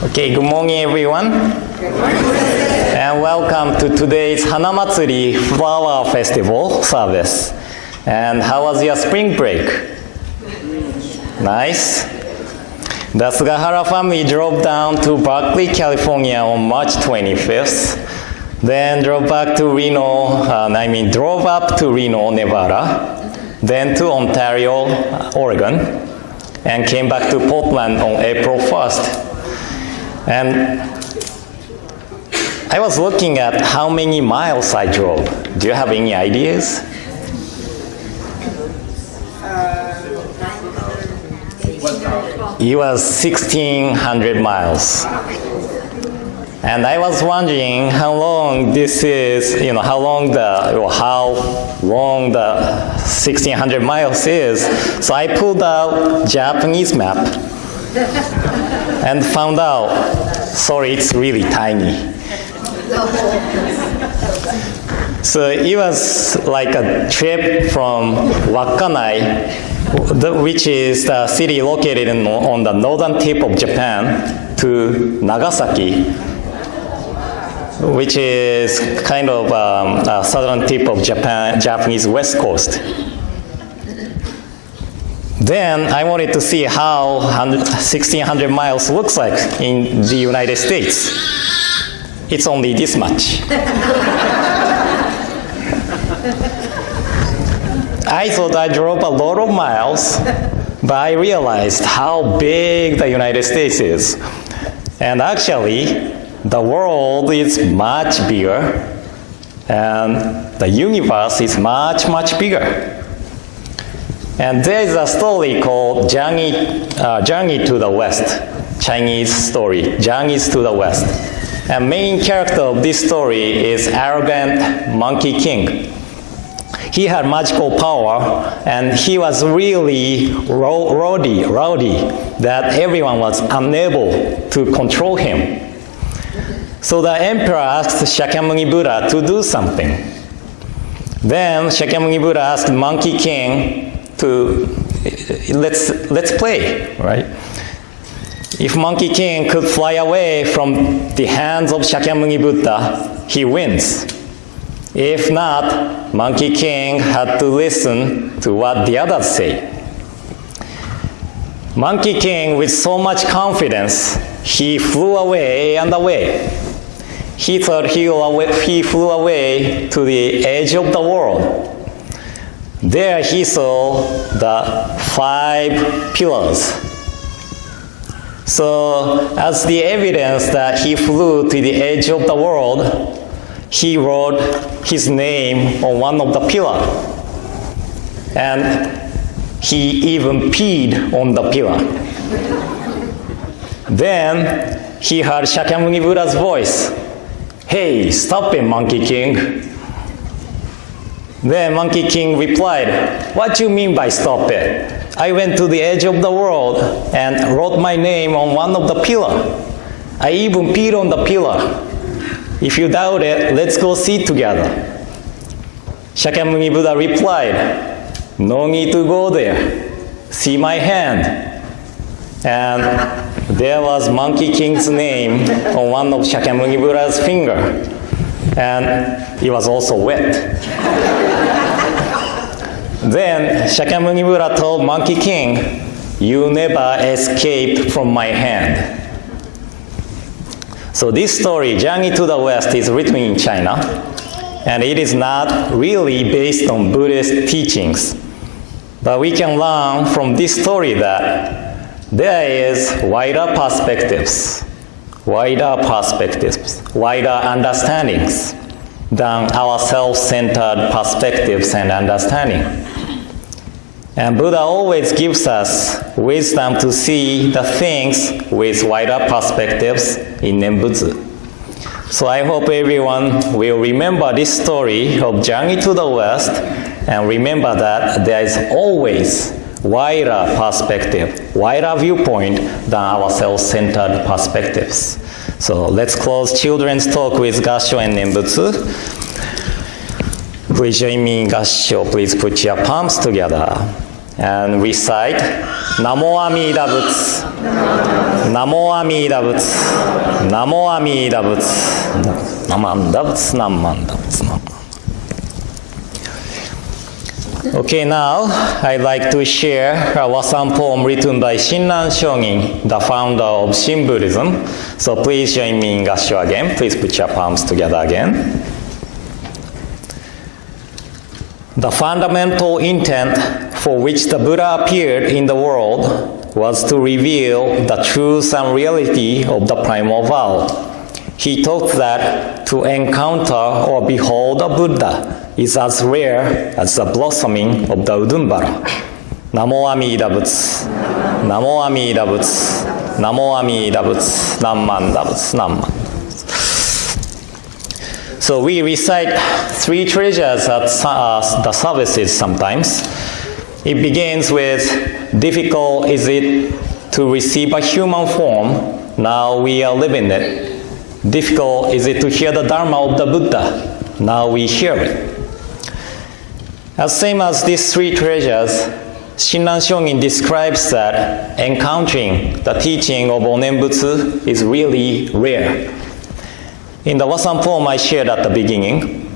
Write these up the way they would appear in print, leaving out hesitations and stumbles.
Okay, good morning everyone. Good morning. And welcome to today's Hanamatsuri Flower Festival service. And how was your spring break? Nice. The Sugahara family drove down to Berkeley, California on March 25th. Then drove up to Reno, Nevada. Then to Ontario, Oregon. And came back to Portland on April 1st. And I was looking at how many miles I drove. Do you have any ideas? It was 1,600 miles. And I was wondering how long this is, how long the 1,600 miles is. So I pulled out Japanese map and found out, sorry, it's really tiny. So it was like a trip from Wakkanai, which is the city located on the northern tip of Japan, to Nagasaki, which is kind of a southern tip of Japanese west coast. Then I wanted to see how 1,600 miles looks like in the United States. It's only this much. I thought I drove a lot of miles, but I realized how big the United States is. And actually, the world is much bigger, and the universe is much, much bigger. And there is a story called Journey to the West, Chinese story, Journeys to the West. And main character of this story is arrogant Monkey King. He had magical power, and he was really rowdy, that everyone was unable to control him. So the emperor asked Shakyamuni Buddha to do something. Then Shakyamuni Buddha asked Monkey King to let's play, right? If Monkey King could fly away from the hands of Shakyamuni Buddha, he wins. If not, Monkey King had to listen to what the others say. Monkey King, with so much confidence, he flew away and away. He thought he flew away to the edge of the world. There he saw the 5 pillars. So as the evidence that he flew to the edge of the world, he wrote his name on one of the pillars. And he even peed on the pillar. Then he heard Shakyamuni Buddha's voice. "Hey, stop it, Monkey King." Then Monkey King replied, "What do you mean by stop it? I went to the edge of the world and wrote my name on one of the pillars. I even peed on the pillar. If you doubt it, let's go see together." Shakyamuni Buddha replied, "No need to go there. See my hand." And there was Monkey King's name on one of Shakyamuni Buddha's finger. And it was also wet. Then Shakyamuni Buddha told Monkey King, "You never escaped from my hand." So this story, Journey to the West, is written in China, and it is not really based on Buddhist teachings. But we can learn from this story that there is wider perspectives, wider understandings than our self-centered perspectives and understanding. And Buddha always gives us wisdom to see the things with wider perspectives in Nembutsu. So I hope everyone will remember this story of Journey to the West and remember that there is always wider perspective, wider viewpoint than our self-centered perspectives. So let's close children's talk with Gassho and Nembutsu. Please join me in Gassho. Please put your palms together and recite Namo Amida Butsu. Namo Amida Butsu. Namo Amida Butsu. Namanda Butsu, Namanda Butsu. Okay, now I'd like to share a Wasan poem written by Shinran Shogin, the founder of Shin Buddhism. So please join me in Gassho again. Please put your palms together again. The fundamental intent for which the Buddha appeared in the world was to reveal the truth and reality of the primal vow. He taught that to encounter or behold a Buddha is as rare as the blossoming of the Udumbara. Namo Amida Butsu. Namo Amida Butsu. Namo Amida Butsu. Nammanda Butsu. Nammanda. So we recite three treasures at the services sometimes. It begins with, difficult is it to receive a human form, now we are living it. Difficult is it to hear the Dharma of the Buddha, now we hear it. As same as these three treasures, Shinran Shogin describes that encountering the teaching of Onenbutsu is really rare. In the Wasan poem I shared at the beginning,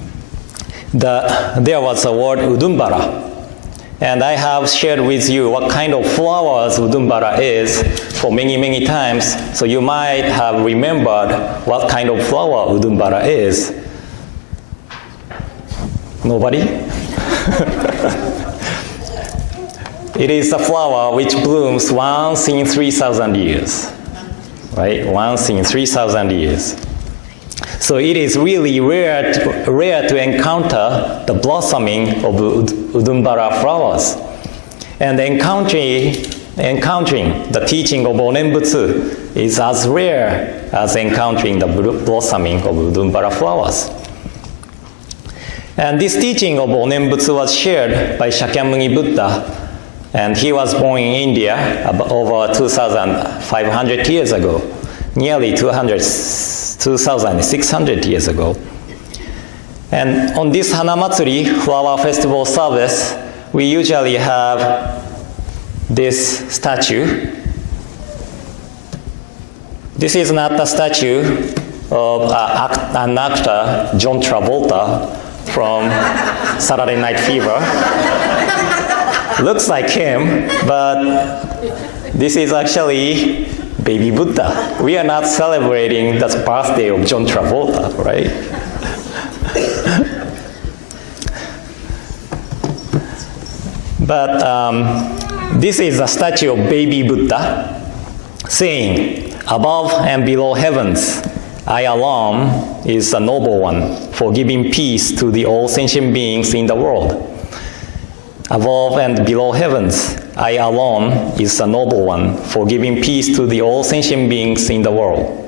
there was a word Udumbara. And I have shared with you what kind of flowers Udumbara is for many, many times. So you might have remembered what kind of flower Udumbara is. Nobody? It is a flower which blooms once in 3,000 years. Right? Once in 3,000 years. So it is really rare to encounter the blossoming of Udumbara flowers. And encountering the teaching of Onenbutsu is as rare as encountering the blossoming of Udumbara flowers. And this teaching of Onenbutsu was shared by Shakyamuni Buddha, and he was born in India over 2,500 years ago, nearly 2,600 years ago. And on this Hanamatsuri, flower festival service, we usually have this statue. This is not a statue of an actor, John Travolta, from Saturday Night Fever. Looks like him, but this is actually baby Buddha. We are not celebrating the birthday of John Travolta, right? But this is a statue of baby Buddha saying, above and below heavens, I alone is a noble one for giving peace to the all sentient beings in the world. Above and below heavens, I alone is a noble one for giving peace to the all sentient beings in the world.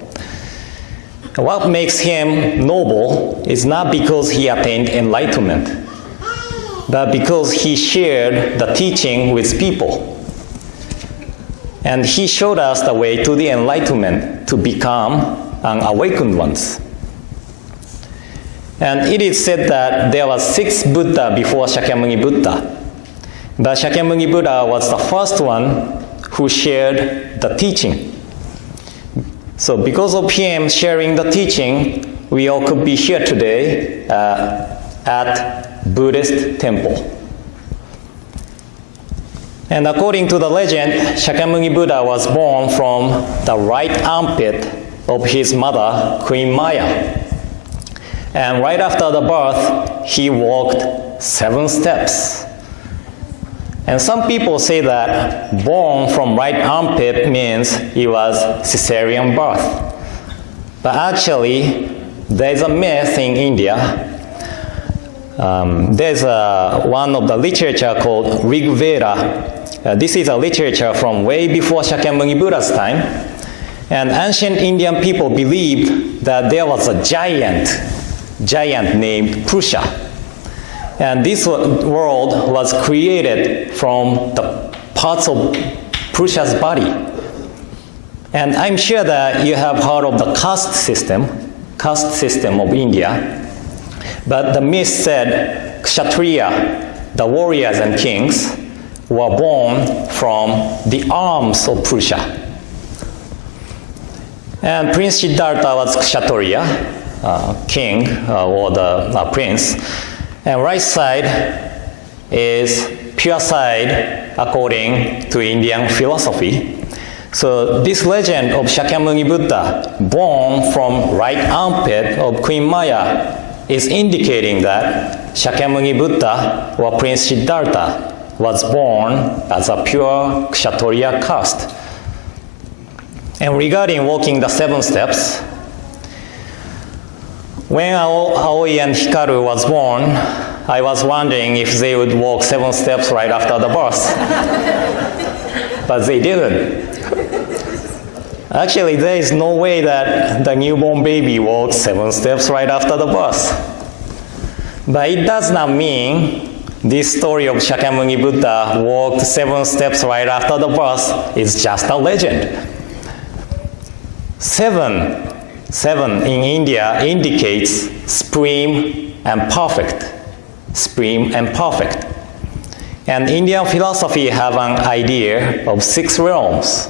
What makes him noble is not because he attained enlightenment, but because he shared the teaching with people. And he showed us the way to the enlightenment to become an awakened ones. And it is said that there were 6 Buddha before Shakyamuni Buddha. But Shakyamuni Buddha was the first one who shared the teaching. So because of him sharing the teaching, we all could be here today at Buddhist temple. And according to the legend, Shakyamuni Buddha was born from the right armpit of his mother, Queen Maya. And right after the birth, he walked 7 steps. And some people say that born from right armpit means he was cesarean birth. But actually, there's a myth in India. There's one of the literature called Rig Veda. This is a literature from way before Shakyamuni Buddha's time. And ancient Indian people believed that there was a giant named Purusha. And this world was created from the parts of Purusha's body. And I'm sure that you have heard of the caste system of India. But the myth said Kshatriya, the warriors and kings, were born from the arms of Purusha. And Prince Siddhartha was Kshatriya, king or the prince. And right side is pure side according to Indian philosophy. So this legend of Shakyamuni Buddha, born from right armpit of Queen Maya, is indicating that Shakyamuni Buddha or Prince Siddhartha was born as a pure Kshatriya caste. And regarding walking the 7 steps, when Aoi and Hikaru was born, I was wondering if they would walk 7 steps right after the birth. But they didn't. Actually, there is no way that the newborn baby walks 7 steps right after the birth. But it does not mean this story of Shakyamuni Buddha walked 7 steps right after the birth is just a legend. 7 in India indicates supreme and perfect. Supreme and perfect. And Indian philosophy have an idea of 6 realms.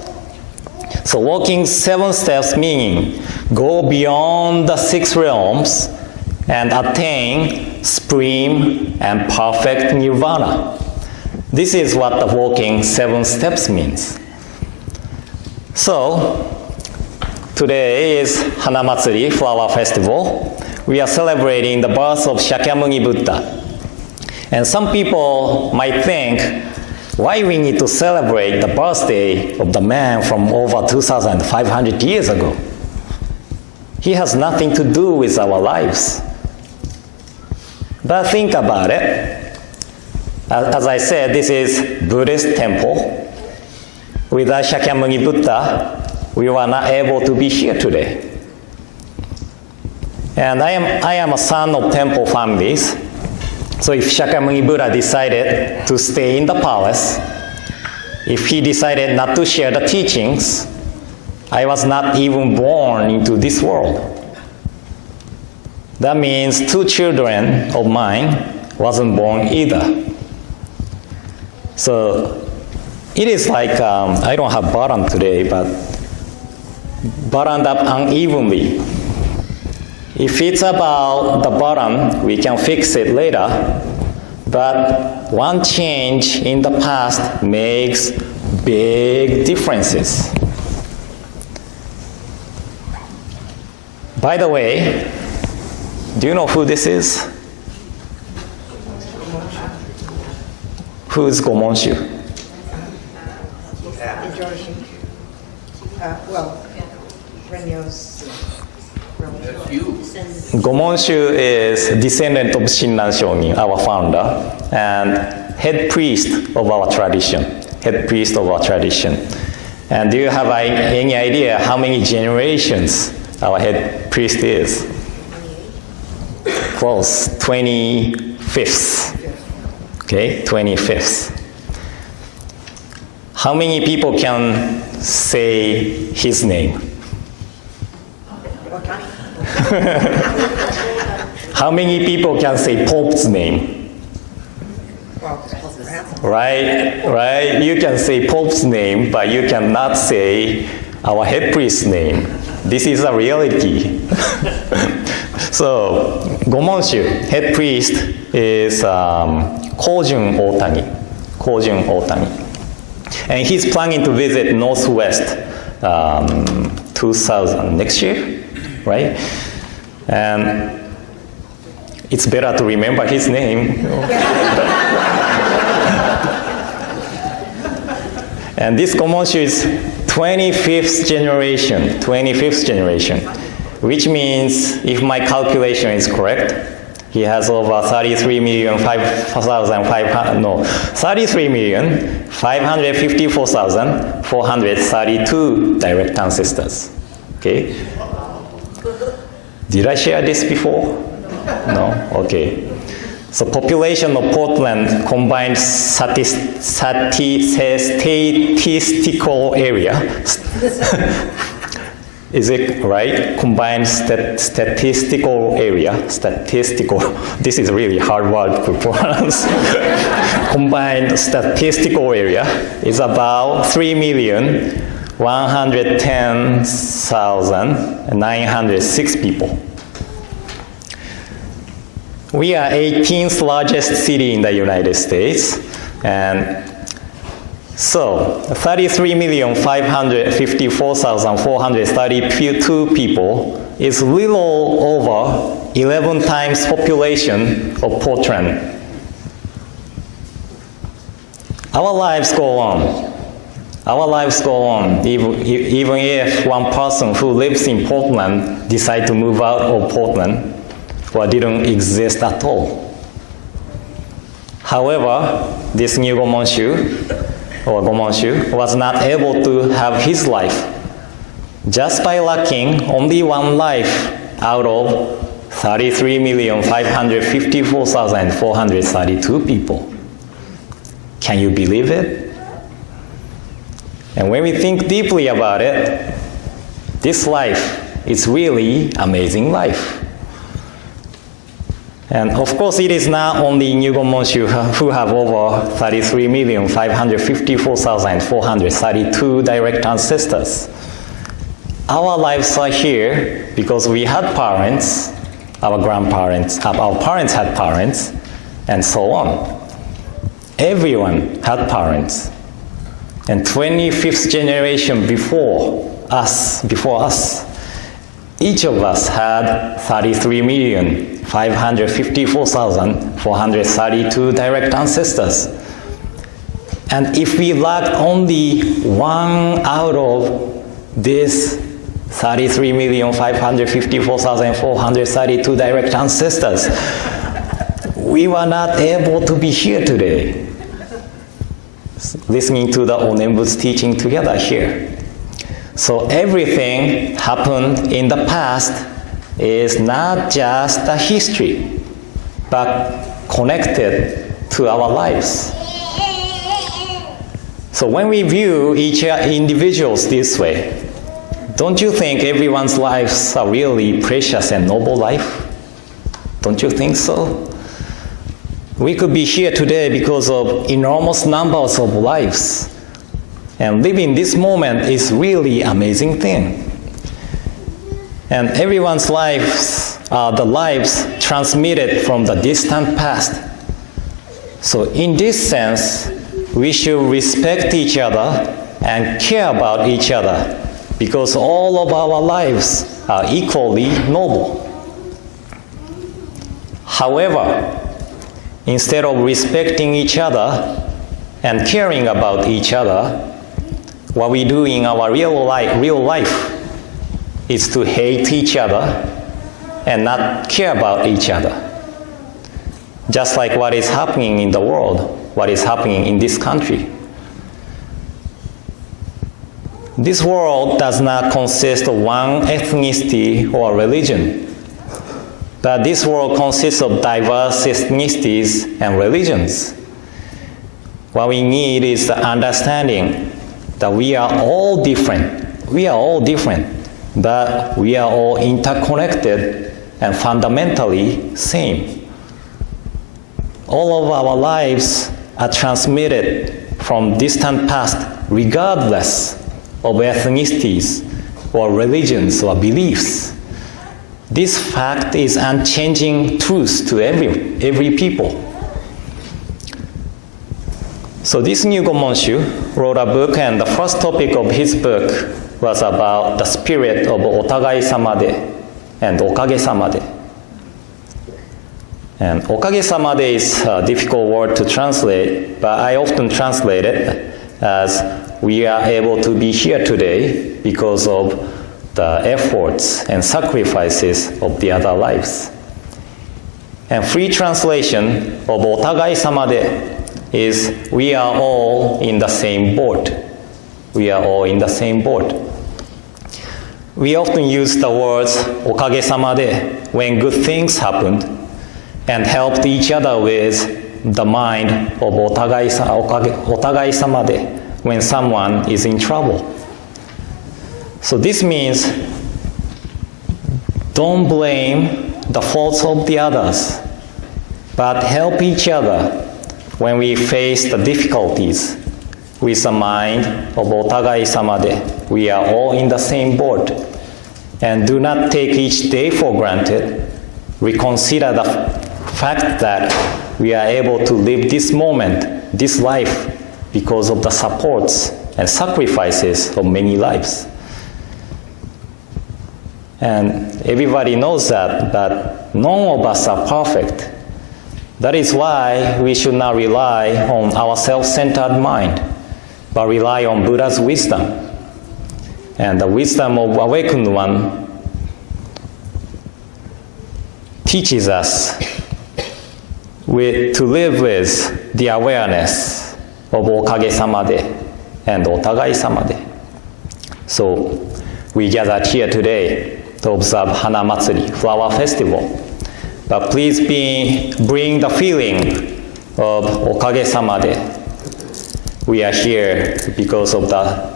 So walking 7 steps meaning go beyond the 6 realms and attain supreme and perfect nirvana. This is what the walking 7 steps means. So today is Hanamatsuri, flower festival. We are celebrating the birth of Shakyamuni Buddha. And some people might think, why we need to celebrate the birthday of the man from over 2,500 years ago? He has nothing to do with our lives. But think about it. As I said, this is Buddhist temple. Without Shakyamuni Buddha, we were not able to be here today. And I am a son of temple families. So if Shakyamuni Buddha decided to stay in the palace, if he decided not to share the teachings, I was not even born into this world. That means 2 children of mine wasn't born either. So it is like, I don't have bottom today, but bottomed up unevenly. If it's about the bottom, we can fix it later. But one change in the past makes big differences. By the way, do you know who this is? Who is Gomonshu? Gomonshu is descendant of Shinran Shonin, our founder, and head priest of our tradition. Head priest of our tradition. And do you have any idea how many generations our head priest is? Close, 25th. Okay, 25th. How many people can say his name? How many people can say Pope's name? Right? You can say Pope's name, but you cannot say our head priest's name. This is a reality. So, Gomonshu, head priest, is Kojun Otani. And he's planning to visit Northwest 2000 next year, right? And it's better to remember his name. And this Gomonshu is 25th generation, which means, if my calculation is correct, he has over 33,554,432 direct ancestors. Okay? Did I share this before? No? Okay. So population of Portland combined statistical area Is it right? Combined statistical area. Statistical. This is really hard word to pronounce. Combined statistical area is about 3,110,906 people. We are 18th largest city in the United States, and so 33,554,432 people is little over 11 times population of Portland. Our lives go on. Our lives go on, even if one person who lives in Portland decide to move out of Portland or didn't exist at all. However, this new Gomonshu was not able to have his life just by lacking only one life out of 33,554,432 people. Can you believe it? And when we think deeply about it, this life is really amazing life. And of course, it is not only Nyugomonshu who have over 33,554,432 direct ancestors. Our lives are here because we had parents, our grandparents, our parents had parents, and so on. Everyone had parents. And 25th generation before us, each of us had 33,554,432 direct ancestors. And if we lacked only one out of this 33,554,432 direct ancestors, we were not able to be here today, listening to the Onembu's teaching together here. So everything happened in the past is not just a history, but connected to our lives. So when we view each individuals this way, don't you think everyone's lives are really precious and noble life? Don't you think so? We could be here today because of enormous numbers of lives. And living this moment is really amazing thing. And everyone's lives are the lives transmitted from the distant past. So in this sense, we should respect each other and care about each other because all of our lives are equally noble. However, instead of respecting each other and caring about each other, what we do in our real life is to hate each other and not care about each other. Just like what is happening in the world, what is happening in this country. This world does not consist of one ethnicity or religion, but this world consists of diverse ethnicities and religions. What we need is the understanding that we are all different. We are all different, but we are all interconnected and fundamentally same. All of our lives are transmitted from distant past regardless of ethnicities or religions or beliefs. This fact is unchanging truth to every people. So this new Gomonshu wrote a book, and the first topic of his book was about the spirit of Otagai Samade and Okage Samade. And Okage Samade is a difficult word to translate, but I often translate it as we are able to be here today because of the efforts and sacrifices of the other lives. And free translation of Otagai Samade is we are all in the same boat. We are all in the same boat. We often use the words okage samade when good things happened and helped each other with the mind of otagai samade when someone is in trouble. So this means don't blame the faults of the others, but help each other when we face the difficulties with the mind of otagai-sama de. We are all in the same boat. And do not take each day for granted. Reconsider the fact that we are able to live this moment, this life, because of the supports and sacrifices of many lives. And everybody knows that, but none of us are perfect. That is why we should not rely on our self-centered mind, but rely on Buddha's wisdom. And the wisdom of Awakened One teaches us to live with the awareness of Okage-sama de and Otagai-sama de. So we gathered here today to observe Hanamatsuri, flower festival. But please bring the feeling of Okage-sama de. We are here because of the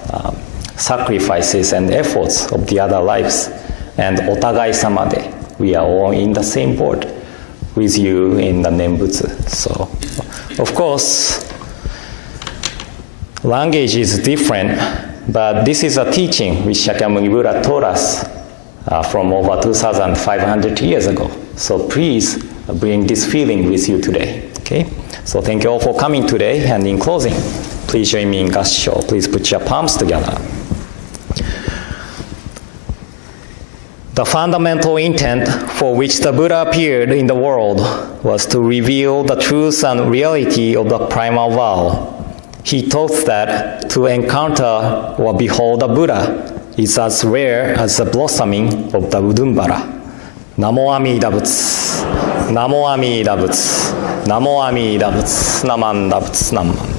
sacrifices and efforts of the other lives. And Otagai-sama de. We are all in the same boat with you in the Nembutsu. So, of course, language is different, but this is a teaching which Shakyamuni Buddha taught us from over 2,500 years ago. So please bring this feeling with you today. Okay? So thank you all for coming today. And in closing, please join me in Gassho. Please put your palms together. The fundamental intent for which the Buddha appeared in the world was to reveal the truth and reality of the primal vow. He taught that to encounter or behold the Buddha is as rare as the blossoming of the Udumbara. Namo Amida Butsu, Namo Amida Butsu, Namo Amida Butsu, Namanda Butsu, Namanda.